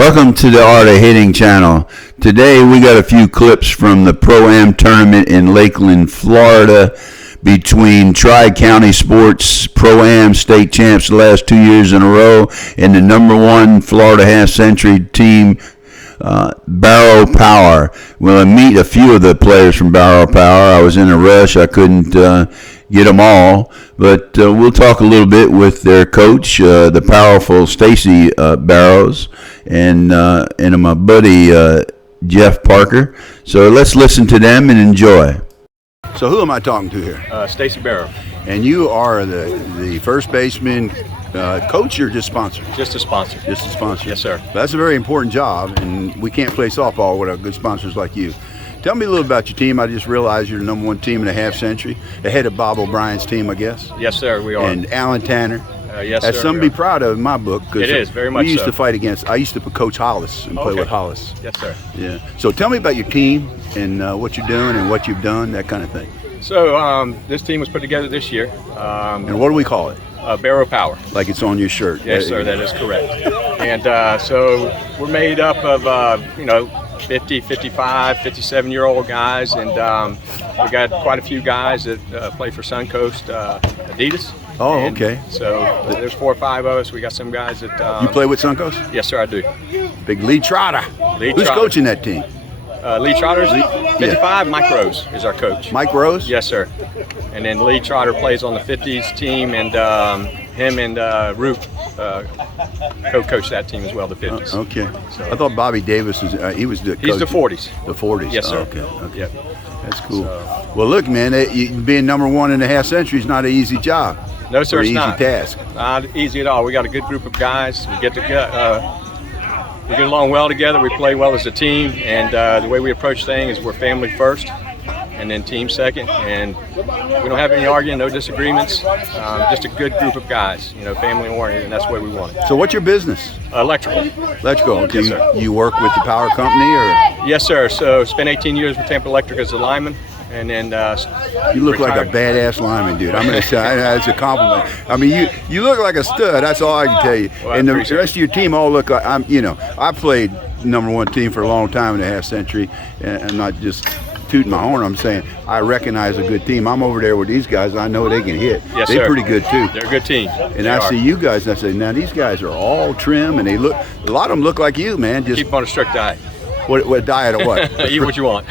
Welcome to the Art of Hitting channel. Today we got a few clips from the Pro-Am tournament in Lakeland, Florida between Tri-County Sports Pro-Am state champs the last 2 years in a row and the #1 Florida half-century team, Barrow Power. Well, I meet a few of the players from Barrow Power. I was in a rush. I couldn't get them all, but we'll talk a little bit with their coach, the powerful Stacy Barrows, and my buddy Jeff Parker. So let's listen to them and enjoy. So who am I talking to here? Stacy Barrow. And you are the first baseman, coach, or just sponsor? Just a sponsor. Just a sponsor. Yes, sir. That's a very important job, and we can't play softball without good sponsors like you. Tell me a little about your team. I just realized you're the #1 team in a half-century, ahead of Bob O'Brien's team, I guess. Yes, sir, we are. And Alan Tanner. Yes, That's sir, something to be proud of in my book. It is, very much We used so. to fight against, I used to coach Hollis and play with Hollis. Yes, sir. Yeah. So tell me about your team and what you're doing and what you've done, that kind of thing. So this team was put together this year. And what do we call it? Barrow Power. Like it's on your shirt. Yes, sir, that is correct. And so we're made up of, 50, 55, 57-year-old guys, and we got quite a few guys that play for Suncoast Adidas. Oh, And okay. So there's 4 or 5 of us. We got some guys that... You play with Suncoast? Yes, sir, I do. Big Lee Trotter. Lee Who's Trotter. coaching that team? Lee Trotter's 55. Mike Rose is our coach. Mike Rose? Yes, sir. And then Lee Trotter plays on the 50s team, and him and Roop co-coach that team as well, the 50s. Okay. So, I thought Bobby Davis was, he was the coach. he's the 40s. The 40s? Yes, sir. Okay. Yep. That's cool. So, well, look, man, being #1 in a half-century is not an easy job. no, sir, or it's an easy not. task. Not easy at all. We got a good group of guys. We get along well together. We play well as a team, and the way we approach things is we're family first, and then team second. And we don't have any arguing, no disagreements. Just a good group of guys, family oriented, and that's the way we want it. So what's your business? Electrical. Electrical. Yes, sir. You work with the power company, or? Yes, sir. So spent 18 years with Tampa Electric as a lineman, and then You look retired. like a badass lineman, dude. I'm gonna say that's a compliment. I mean, you look like a stud. That's all I can tell you. Well, I and the appreciate rest of your team all look like I played #1 team for a long time in a half-century, and I'm not just tooting my horn. I'm saying I recognize a good team. I'm over there with these guys. I know they can hit. Yes, They're sir. pretty good too. They're a good team. And They I are. see you guys, and I say, now these guys are all trim, and they look. A lot of them look like you, man. Just Keep on a strict diet. what diet or what? Eat what you want.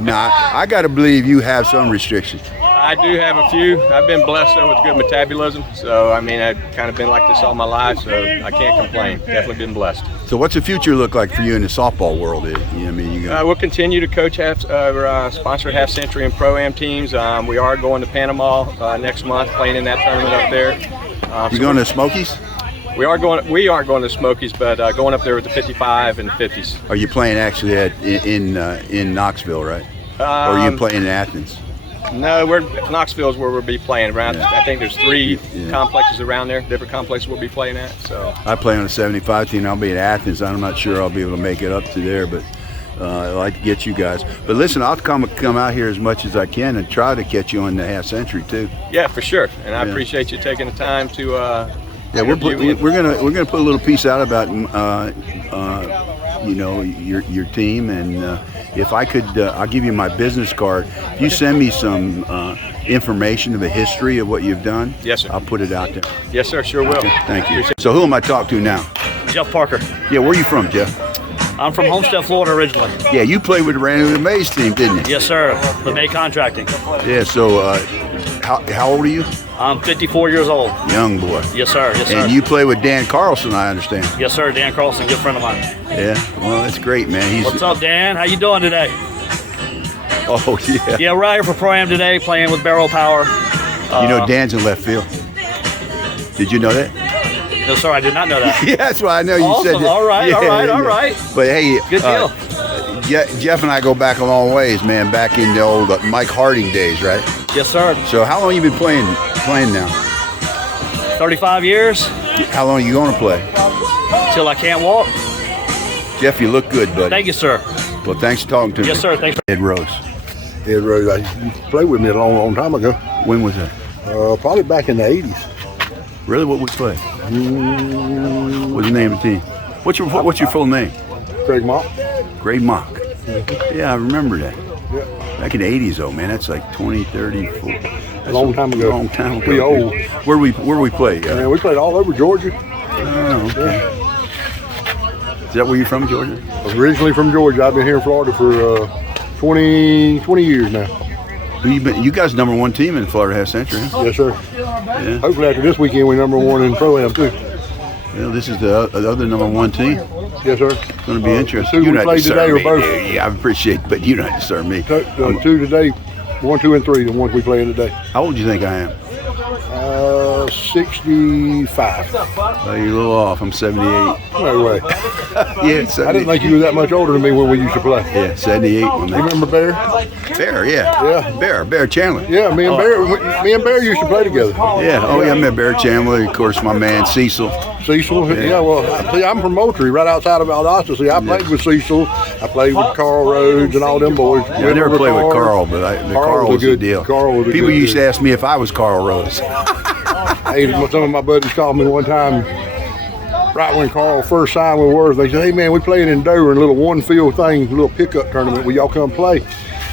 Nah, I got to believe you have some restrictions. I do have a few. I've been blessed though with good metabolism, so I mean I've kind of been like this all my life, so I can't complain. Definitely been blessed. So what's the future look like for you in the softball world? We'll continue to coach sponsor half-century and pro-am teams. We are going to Panama next month, playing in that tournament up there. You going to Smokies? We aren't going to Smokies, but going up there with the 55 and 50s. Are you playing actually in Knoxville, right? Or are you playing in Athens? No, Knoxville's where we'll be playing around. Yeah. I think there's 3 complexes around there, different complexes we'll be playing at. So I play on a 75 team. I'll be in Athens. I'm not sure I'll be able to make it up to there, but I'd like to get you guys. But listen, I'll come out here as much as I can and try to catch you on the half-century too. yeah, for sure. And I appreciate you taking the time to. Yeah, we're gonna put a little piece out about your team, and if I could, I'll give you my business card. If you send me some information of the history of what you've done, Yes, sir. I'll put it out there. Yes, sir. Sure will. Okay, thank you. So who am I talking to now? Jeff Parker. Yeah, where are you from, Jeff? I'm from Homestead, Florida originally. Yeah, you played with the Randy Mays team, didn't you? Yes, sir. LeMay Contracting. Yeah. So how old are you? I'm 54 years old. Young boy. Yes, sir. Yes, sir. And you play with Dan Carlson, I understand. Yes, sir. Dan Carlson, good friend of mine. Yeah. Well, that's great, man. What's up, Dan? How you doing today? Oh yeah. Yeah, we're out here for Pro-Am today, playing with Barrow Power. Dan's in left field. Did you know that? No, sir, I did not know that. Yeah, that's why I know you Awesome. said that. All right, all right. But hey, Good deal. Jeff and I go back a long ways, man. Back in the old Mike Harding days, right? Yes, sir. So how long you been playing now? 35 years How long are you going to play? till I can't walk. Jeff, you look good, buddy. Thank you, sir. Well, thanks for talking to me. Yes, sir. Thanks. Ed Rose. Ed Rose, you played with me a long time ago. When was that? Probably back in the 80s. Really, what we play? What's the name of the team? What's your full name? Craig Mott. Greg Mock. Yeah, I remember that. Yeah. Back in the 80s, though, man. That's like 20, 30, 40. A long time ago. Long time ago. We old. Where we play? Man, we played all over Georgia. Oh, okay. Is that where you're from, Georgia? Originally from Georgia. I've been here in Florida for 20 years now. You guys number 1 team in Florida Half Century, huh? Yes, sir. Yeah. Hopefully after this weekend, we're number 1 in Pro-Am, too. Well, this is the other number 1 team. Yes, sir. It's going to be interesting. Two we played today were both. Yeah, I appreciate it, but you don't have to serve me. 2 today, 1, 2, and 3, the ones we played today. How old do you think I am? 65. Oh, you're a little off. I'm 78. No way. Yeah, 78. I didn't think you were that much older than me when we used to play. Yeah, 78. When You remember Bear? Bear, yeah. Yeah. Bear Chandler. Yeah, me and Bear used to play together. Yeah, I met Bear Chandler. Of course, my man Cecil. Cecil, yeah. Well, see, I'm from Moultrie, right outside of Valdosta. See, I played with Cecil. I played with Carl Rhodes and all them boys. Yeah, I never played with Carl, but Carl was a good deal. Carl was a People good used dude. to ask me if I was Carl Rhodes. Hey, some of my buddies called me one time, right when Carl first signed with Worth. They said, "Hey man, we playing in Dover in a little one-field thing, a little pickup tournament. Will y'all come play?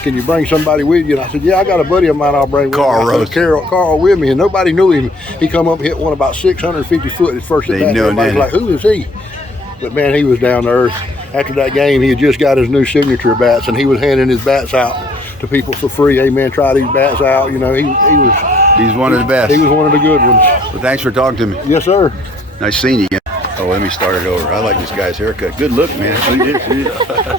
Can you bring somebody with you?" And I said, "Yeah, I got a buddy of mine I'll bring with Carl me." Rhodes. Carl with me, and nobody knew him. He come up and hit one about 650 foot his first They at bat. knew him, Everybody's didn't like, "Who is he?" But man, he was down to earth. After that game, he had just got his new signature bats, and he was handing his bats out to people for free. Hey man, try these bats out. You know, he was. He's one of the best. He was one of the good ones. Well, thanks for talking to me. Yes, sir. Nice seeing you again. Oh, let me start it over. I like this guy's haircut. Good look, man.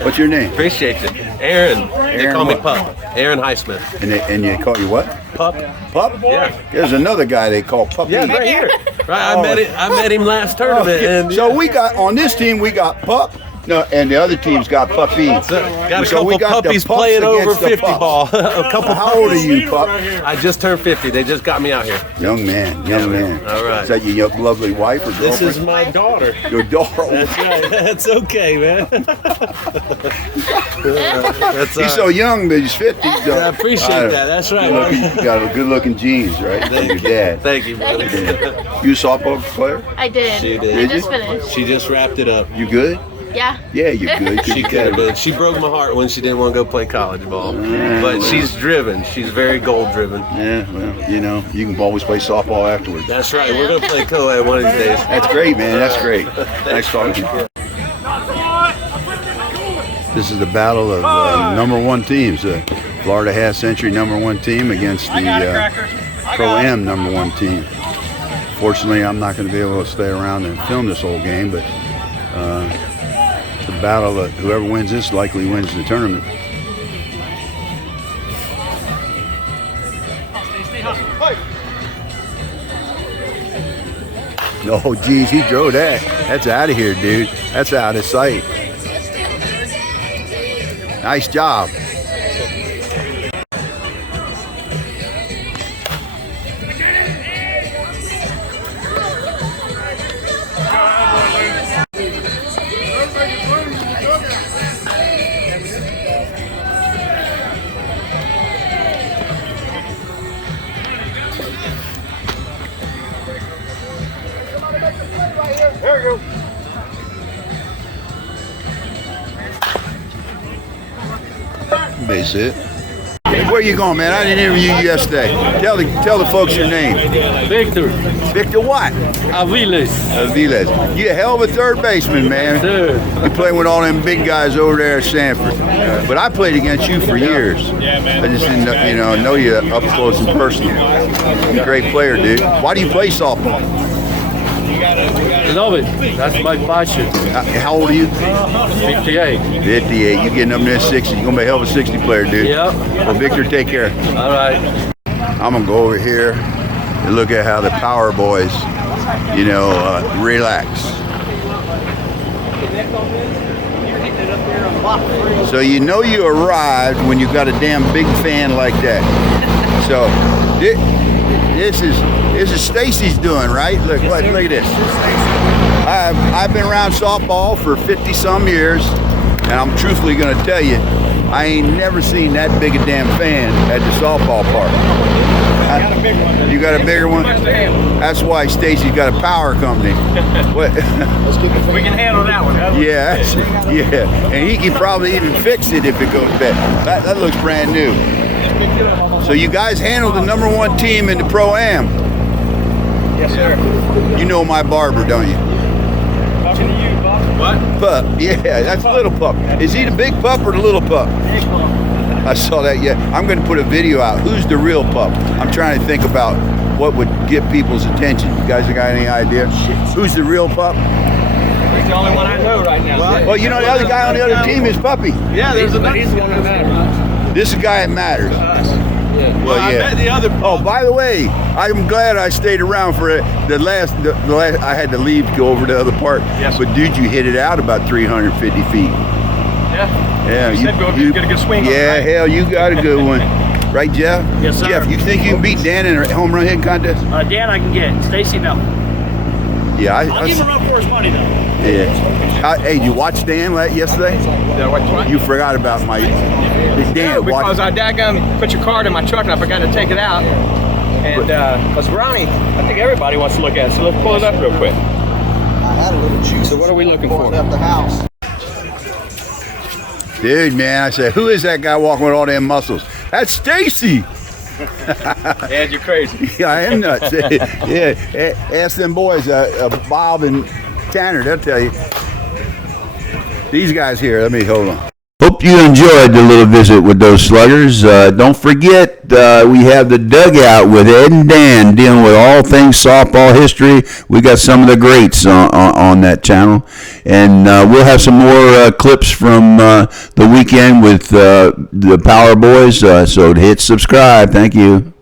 What's your name? Appreciate it. Aaron. They call me Pup. Aaron Highsmith. And they call you what? Pup. Pup? Yeah. There's another guy they call Puppy. Yeah, right here. Right. I met him last tournament. And So we got on this team we got Pup. No, and the other team's got Puppy. got a So couple we got the puppies pups playing over against the 50 pups. ball. A couple. How old are you, Pup? I just turned 50. They just got me out here. Young man. All right. Is that your young, lovely wife or girlfriend? This is my daughter. Your daughter. That's right. That's okay, man. That's He's so young, but he's 50. So, I appreciate that. That's right. You got a good-looking genes, right? From your dad. Thank you, brother. You a softball player? I did. She did. I Did just you? finished. She just wrapped it up. You good? Yeah. Yeah, you're good. She could have been. She broke my heart when she didn't want to go play college ball. But she's driven. She's very goal driven. Yeah, well, you can always play softball afterwards. That's right. We're going to play co-ed one of these days. That's great, man. That's great. Nice talking to you. This is the battle of number 1 teams. Florida Half Century number 1 team against the Pro-Am number 1 team. Fortunately, I'm not going to be able to stay around and film this whole game, but it's a battle that whoever wins this likely wins the tournament. Oh, geez, he drove that. That's out of here, dude. That's out of sight. Nice job. Base hit. Where you going, man? I didn't interview you yesterday. Tell the folks your name. Victor Victor what? Aviles. Aviles. You a hell of a third baseman, man. Sir. You playing with all them big guys over there at Sanford. But I played against you for years. I just didn't know you up close and personal. You're a great player, dude. Why do you play softball? Love it. That's my passion. How old are you? 58. 58. You getting up in there 60. You're going to be a hell of a 60 player, dude. Yep. Well, Victor, take care. All right. I'm going to go over here and look at how the Power Boys, relax. So you arrived when you got a damn big fan like that. So this is Stacy's doing, right? Look at this. I've been around softball for 50-some years, and I'm truthfully going to tell you, I ain't never seen that big a damn fan at the softball park. got a big one. You got a bigger one? Much to handle. That's why Stacy's got a power company. What? We can handle that one. Yeah, yeah. And he can probably even fix it if it goes bad. That looks brand new. So you guys handle the #1 team in the Pro-Am. Yes, sir. You know my barber, don't you? Talking to you, boss. What? Pup. Yeah, that's Little Pup. Is he the big pup or the little pup? Big pup. I saw that. Yeah, I'm going to put a video out. Who's the real pup? I'm trying to think about what would get people's attention. You guys got any idea? Who's the real pup? He's the only one I know right now. Well, you know the other guy on the other team is Puppy. Yeah, he's the one that matters. This is the guy that matters. Well, I yeah. met the other. Oh, by the way, I'm glad I stayed around for it. The last. I had to leave to go over to the other part. Yes. But dude, you hit it out about 350 feet. Yeah. Yeah. You said go get a good swing on it, Yeah, right? hell, you got a good one. Right, Jeff? Yes, sir. Jeff, you think you can beat Dan in a home run hitting contest? Dan, I can get. Stacy, no. Yeah, I'll give him a run for his money, though. yeah. Hey, you watched Dan yesterday? Yeah, what? You forgot about my Dan. No, because I daggum put your card in my truck and I forgot to take it out. And because Ronnie, I think everybody wants to look at it, so let's pull it up real quick. I had a little juice. So what are we looking for? Left the house. Dude, man, I said, who is that guy walking with all them muscles? That's Stacy. Ed, you're crazy. Yeah, I am nuts. Yeah, ask them boys, Bob and Tanner, they'll tell you. These guys here, let me hold on. Hope you enjoyed the little visit with those sluggers. Don't forget, we have the dugout with Ed and Dan dealing with all things softball history. We got some of the greats on that channel. And we'll have some more clips from the weekend with the Power Boys. So hit subscribe. Thank you.